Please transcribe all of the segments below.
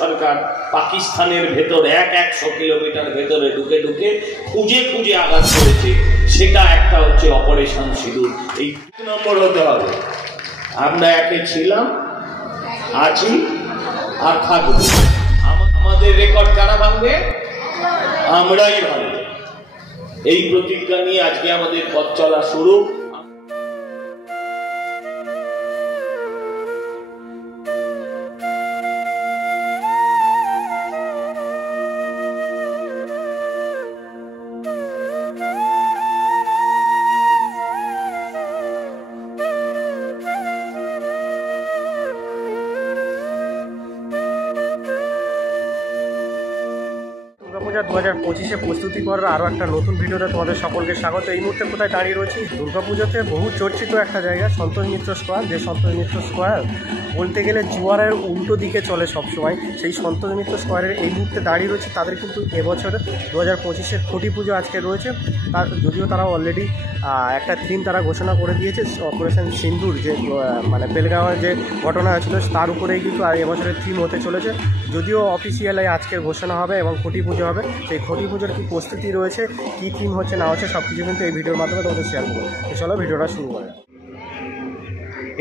সরকার পাকিস্তানের ভেতর 100 কিলোমিটার ভেতরে ঢুকে ঢুকে খুঁজে খুঁজে আঘাত করেছে, সেটা একটা হচ্ছে অপারেশন সিঁদুর। এই 2 নম্বর হতে হবে, আমরা একে ছিলাম, আছি আর থাকবো। আমাদের রেকর্ড কারা ভাঙবে? আমরাই ভাঙবো। এই প্রতিজ্ঞা নিয়ে আজকে আমাদের পথ চলা শুরু। দুর্গাপূজা 2025-এ প্রস্তুতি করার আরও একটা নতুন ভিডিওতে তোমাদের সকলকে স্বাগত। এই মুহূর্তে কোথায় দাঁড়িয়ে রয়েছি? দুর্গাপুজোতে বহু চর্চিত একটা জায়গা সন্তোষ মিত্র স্কোয়ার, যে সন্তোষ মিত্র স্কোয়ার বলতে গেলে জুয়ারের উল্টো দিকে চলে সবসময়। সেই সন্তোষ মিত্র স্কোয়ারের এই মুহূর্তে দাঁড়িয়ে রয়েছে। তাদের কিন্তু এবছর 2025-এর খুঁটি পুজো আজকে রয়েছে। তার যদিও তারা অলরেডি একটা থিম তারা ঘোষণা করে দিয়েছে, অপারেশন সিন্দুর, যে মানে বেলগাঁওয়ের যে ঘটনা হয়েছিল তার উপরেই কিন্তু এবছরের থিম হতে চলেছে। যদিও অফিসিয়ালি আজকের ঘোষণা হবে এবং খুঁটি পুজো হবে। সেই খুঁটি পুজোর কী প্রস্তুতি রয়েছে, কী থিম হচ্ছে না হচ্ছে, সব কিছু কিন্তু এই ভিডিওর মাধ্যমে তোমাদের শেয়ার করবো। চলো ভিডিওটা শুরু করে।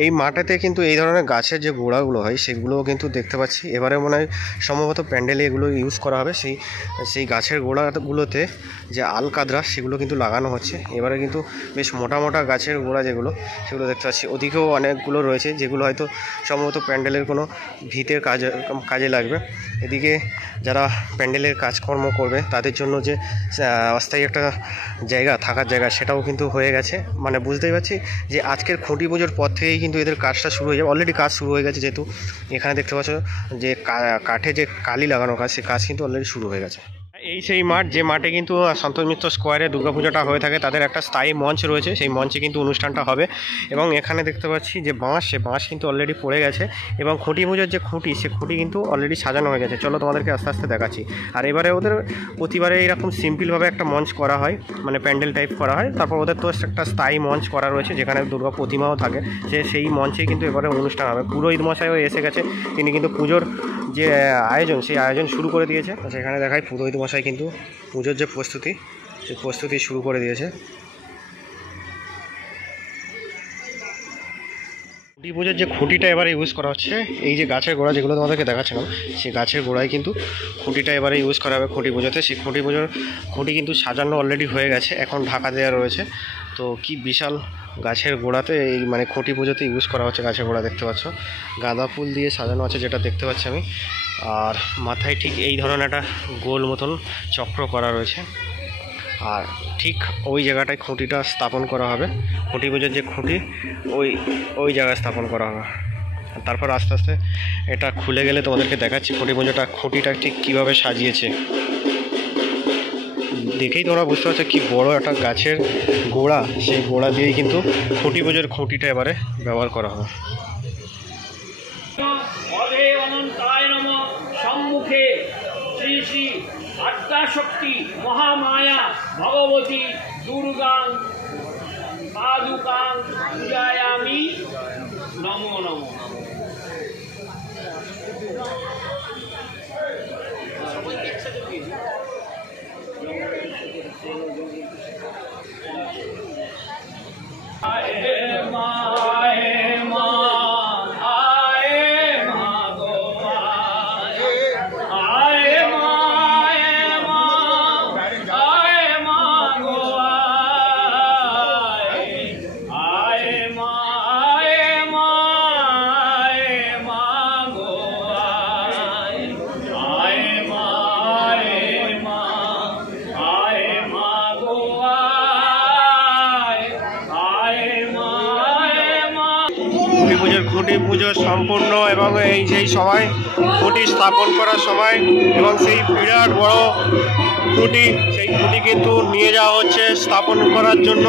এই মাঠেতে কিন্তু এই ধরনের গাছের যে গোড়াগুলো হয় সেগুলোও কিন্তু দেখতে পাচ্ছি। এবারে মনে হয় সম্ভবত প্যান্ডেলে এগুলো ইউজ করা হবে। সেই গাছের গোড়াগুলোতে যে আলকাদরা সেগুলো কিন্তু লাগানো হচ্ছে। এবারে কিন্তু বেশ মোটা মোটা গাছের গোড়া যেগুলো সেগুলো দেখতে পাচ্ছি। ওদিকেও অনেকগুলো রয়েছে যেগুলো হয়তো সম্ভবত প্যান্ডেলের কোনো ভিতের কাজে লাগবে। এদিকে যারা প্যান্ডেলের কাজকর্ম করবে তাদের জন্য যে অস্থায়ী একটা জায়গা, থাকার জায়গা, সেটাও কিন্তু হয়ে গেছে। মানে বুঝতেই পারছি যে আজকের খুঁটি পুজোর পর থেকেই কিন্তু এদের কাজটা শুরু হয়ে যাবে। অলরেডি কাজ শুরু হয়ে গেছে, যেহেতু এখানে দেখতে পাচ্ছ যে কাঠে যে কালি লাগানো কাজ, সেই কাজ কিন্তু অলরেডি শুরু হয়ে গেছে। এই সেই মাঠ, যে মাঠে কিন্তু সন্তোষ মিত্র স্কোয়ারে দুর্গাপূজাটা হয়ে থাকে। তাদের একটা স্থায়ী মঞ্চ রয়েছে, সেই মঞ্চে কিন্তু অনুষ্ঠানটা হবে। এবং এখানে দেখতে পাচ্ছি যে সে বাঁশ কিন্তু অলরেডি পড়ে গেছে এবং খুঁটি পুজোর যে খুঁটি, সে খুঁটি কিন্তু অলরেডি সাজানো হয়ে গেছে। চলো তোমাদেরকে আস্তে আস্তে দেখাচ্ছি। আর এবারে ওদের প্রতিবারে এইরকম সিম্পলভাবে একটা মঞ্চ করা হয়, মানে প্যান্ডেল টাইপ করা হয়। তারপর ওদের তো একটা স্থায়ী মঞ্চ করা রয়েছে যেখানে দুর্গা প্রতিমাও থাকে, সেই মঞ্চেই কিন্তু এবারে অনুষ্ঠান হবে। পুরোহিত মশাইও এসে গেছে, তিনি কিন্তু পুজোর যে আয়োজন, সেই আয়োজন শুরু করে দিয়েছে। সেখানে দেখায় পুরোহিত মশাই কিন্তু পুজোর যে প্রস্তুতি, সেই প্রস্তুতি শুরু করে দিয়েছে। খুঁটি পুজোর যে খুঁটিটা এবারে ইউজ করা হচ্ছে, এই যে গাছের গোড়া যেগুলো তোমাদেরকে দেখাচ্ছিলাম, সেই গাছের গোড়ায় কিন্তু খুঁটিটা এবারে ইউজ করা হবে খুঁটি পুজোতে। সেই খুঁটি পুজোর খুঁটি কিন্তু সাজানো অলরেডি হয়ে গেছে, এখন ঢাকা দেওয়া রয়েছে। তো কি বিশাল গাছের গোড়াতে এই মানে খুঁটি পুজোতে ইউজ করা হচ্ছে গাছের গোড়া, দেখতে পাচ্ছ গাঁদা ফুল দিয়ে সাজানো আছে, যেটা দেখতে পাচ্ছি আমি। আর মাথায় ঠিক এই ধরনের একটা গোল মতন চক্র করা রয়েছে। আর ঠিক ওই জায়গাটায় খুঁটিটা স্থাপন করা হবে। খুঁটি পুজোর যে খুঁটি, ওই জায়গায় স্থাপন করা হবে। তারপর আস্তে আস্তে এটা খুলে গেলে তোমাদেরকে দেখাচ্ছি খুঁটিটা ঠিক কীভাবে সাজিয়েছে। দেখেই তোমরা বুঝতে পারছো কি বড় একটা গাছের গোড়া, সেই গোড়া দিয়েই কিন্তু খুঁটি পুজোর খুঁটিটা এবারে ব্যবহার করা হবে। সম্মুখে শ্রী শ্রী আদ্যাশক্তি মহামায়া ভগবতী দুর্গাং পাদুকাং পূজায়ামি নমো নমো। খুঁটি পুজো সম্পূর্ণ এবং এই যেই সময় খুঁটি স্থাপন করার সময় এবং সেই বিরাট বড় খুঁটি, সেই খুঁটি কিন্তু নিয়ে যাওয়া হচ্ছে স্থাপন করার জন্য।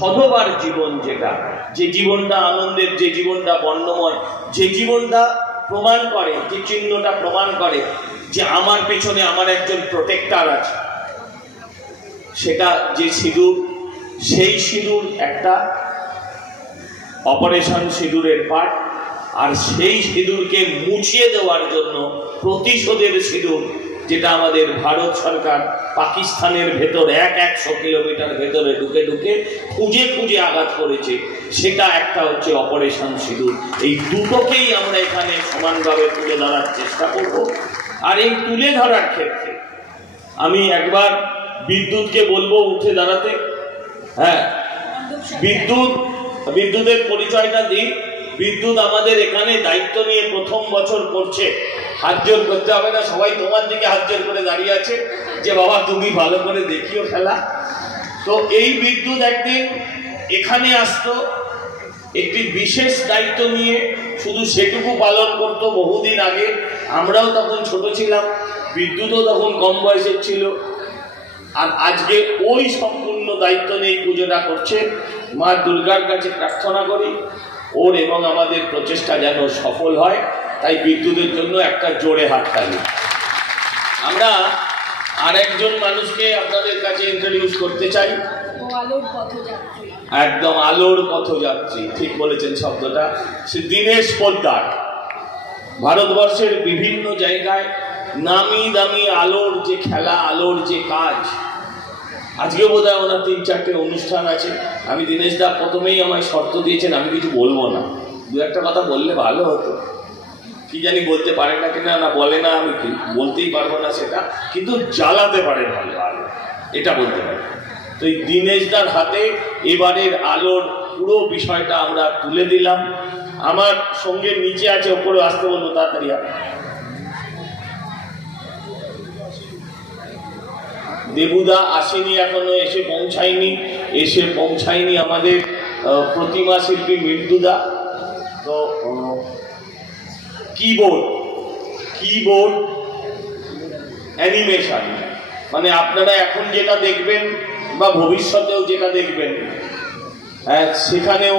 শতবার জীবন, যেটা যে জীবনটা আনন্দের, যে জীবনটা বর্ণময়, যে জীবনটা প্রমাণ করে, যে চিহ্নটা প্রমাণ করে যে আমার পেছনে আমার একজন প্রোটেক্টর আছে, সেটা যে সিঁদুর, সেই সিঁদুর একটা অপারেশন সিঁদুরের পার্ট। আর সেই সিঁদুরকে মুছিয়ে দেওয়ার জন্য প্রতিশোধের সিঁদুর, যেটা আমাদের ভারত সরকার পাকিস্তানের ভেতর 100 কিলোমিটার ভেতরে ঢুকে ঢুকে খুঁজে খুঁজে আঘাত করেছে, সেটা একটা হচ্ছে অপারেশন সিঁদুর। এই দুটোকেই আমরা এখানে সমানভাবে তুলে ধরার চেষ্টা করব। আর এই তুলে ধরার ক্ষেত্রে আমি একবার বিদ্যুৎকে বলবো উঠে দাঁড়াতে। হ্যাঁ, বিদ্যুতের পরিচয়টা দিই। বিদ্যুৎ আমাদের এখানে দায়িত্ব নিয়ে প্রথম বছর করছে। হাত জোর করতে হবে না, সবাই তোমার দিকে হাত জোর করে দাঁড়িয়ে আছে যে বাবা তুমি ভালো করে দেখিও খেলা। তো এই বিদ্যুৎ একদিন এখানে আসতো একটি বিশেষ দায়িত্ব নিয়ে, শুধু সেটুকু পালন করতো বহুদিন আগে। আমরাও তখন ছোট ছিলাম, বিদ্যুৎও তখন কম বয়সের ছিল। আর আজকে ওই সম্পূর্ণ দায়িত্ব নিয়ে পুজোটা করছে। মা দুর্গার কাছে প্রার্থনা করি ওর এবং আমাদের প্রচেষ্টা যেন সফল হয়। তাই বিদ্যুতের জন্য একটা জোরে হাততালি। আমরা আরেকজন মানুষকে আপনাদের কাছে ইন্ট্রোডিউস করতে চাই। একদম আলোর পথযাত্রী, ঠিক বলেছেন শব্দটা। সে দীনেশ পোদ্দার। ভারতবর্ষের বিভিন্ন জায়গায় নামি দামি আলোর যে খেলা, আলোর যে কাজ, আজকে বোধ হয় ওনার 3-4টে অনুষ্ঠান আছে। আমি দীনেশ দা প্রথমেই আমায় শর্ত দিয়েছেন আমি কিছু বলবো না, দু একটা কথা বললে ভালো হতো। কি জানি বলতে পারে না কিনা, না বলে না, আমি বলতেই পারবো না সেটা, কিন্তু জ্বালাতে পারে ভালো আলো, এটা বলতে পারি। তো এই দীনেশদার হাতে এবারের আলোর পুরো বিষয়টা আমরা তুলে দিলাম। আমার সঙ্গে নিচে আছে, ওপরে আসতে বলবো তাড়াতাড়ি। দেবুদা আসেনি এখনো, এসে পৌঁছায়নি আমাদের প্রতিমা শিল্পী মৃত্যুদা। তো কিবোর্ড অ্যানিমেশন, মানে আপনারা এখন যেটা দেখবেন বা ভবিষ্যতেও যেটা দেখবেন, হ্যাঁ সেখানেও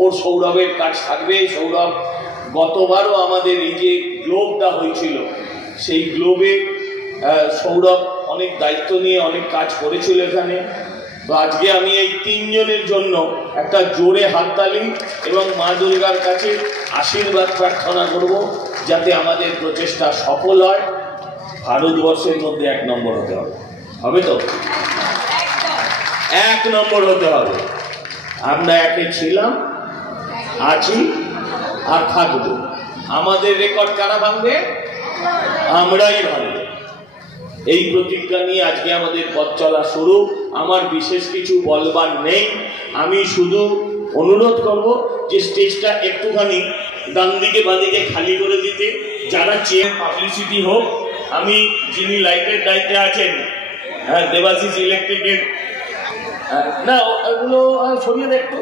ওর সৌরভের কাজ থাকবে। সৌরভ গতবারও আমাদের এই যে গ্লোবটা হয়েছিল, সেই গ্লোবে সৌরভ অনেক দায়িত্ব নিয়ে অনেক কাজ করেছিল এখানে। তো আজকে আমি এই 3 জনের জন্য একটা জোরে হাততালি এবং মা দুর্গার কাছে আশীর্বাদ প্রার্থনা করব, যাতে আমাদের প্রচেষ্টা সফল হয়। ভারতবর্ষের মধ্যে 1 নম্বর হতে হবে, হবে তো? 1 নম্বর হতে হবে। আমরা একে ছিলাম, আছি আর থাকবো। আমাদের রেকর্ড কারা ভাঙবে? আমরাই ভাঙবো। এই প্রতিজ্ঞা নিয়ে আজকে আমাদের পথ চলা শুরু। আমার বিশেষ কিছু বলবার নেই, আমি শুধু অনুরোধ করব যে স্টেজটা একটুখানি ডান দিকে বাঁ দিকে খালি করে দিতে, যারা চেয়ে পাবলিসিটি হোক, আমি যিনি লাইটের দায়িত্বে আছেন, হ্যাঁ দেবাশিস ইলেকট্রিকের, না ওগুলো সরিয়ে দেখতো,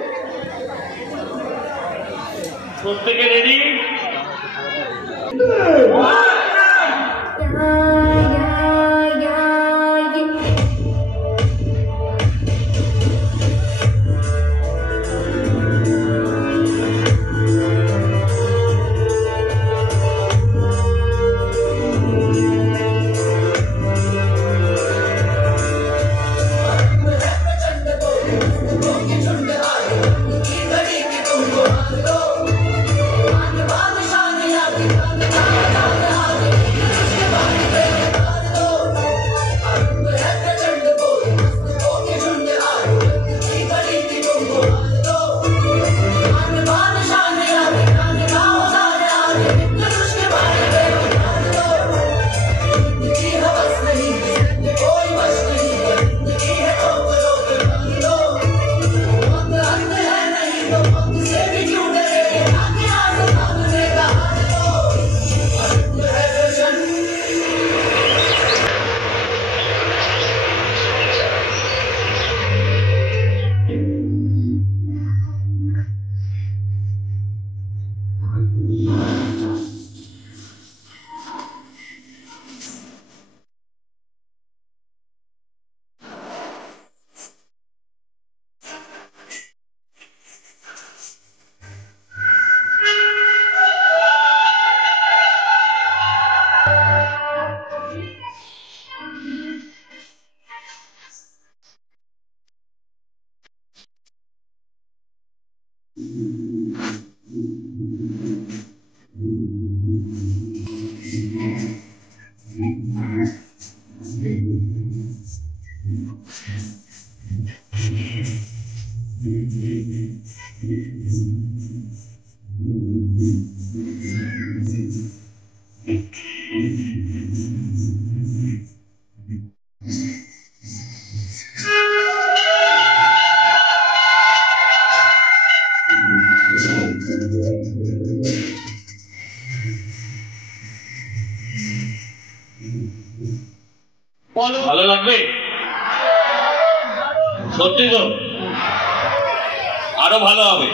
প্রত্যেকে রেডি? ভালো লাগবে সত্যি তো, আরো ভালো হবে।